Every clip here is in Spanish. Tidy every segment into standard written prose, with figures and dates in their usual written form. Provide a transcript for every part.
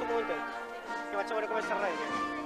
un momento. Che facciamo come Sanremo.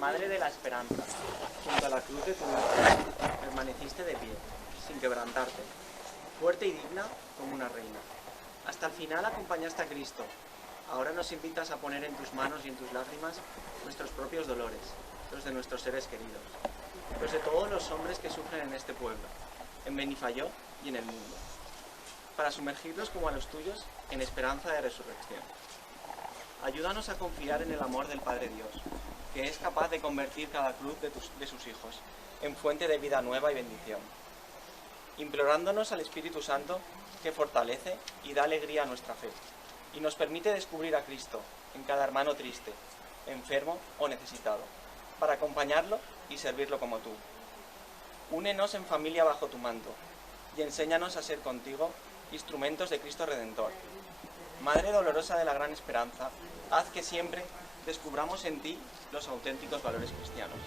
Madre de la esperanza, junto a la cruz de tu hijo, permaneciste de pie, sin quebrantarte, fuerte y digna como una reina. Hasta el final acompañaste a Cristo. Ahora nos invitas a poner en tus manos y en tus lágrimas nuestros propios dolores, los de nuestros seres queridos, los de todos los hombres que sufren en este pueblo, en Benifayó y en el mundo, para sumergirlos como a los tuyos en esperanza de resurrección. Ayúdanos a confiar en el amor del Padre Dios, que es capaz de convertir cada cruz de sus hijos en fuente de vida nueva y bendición, implorándonos al Espíritu Santo que fortalece y da alegría a nuestra fe, y nos permite descubrir a Cristo en cada hermano triste, enfermo o necesitado, para acompañarlo y servirlo como tú. Únenos en familia bajo tu manto, y enséñanos a ser contigo instrumentos de Cristo Redentor. Madre dolorosa de la gran esperanza, haz que siempre descubramos en ti los auténticos valores cristianos.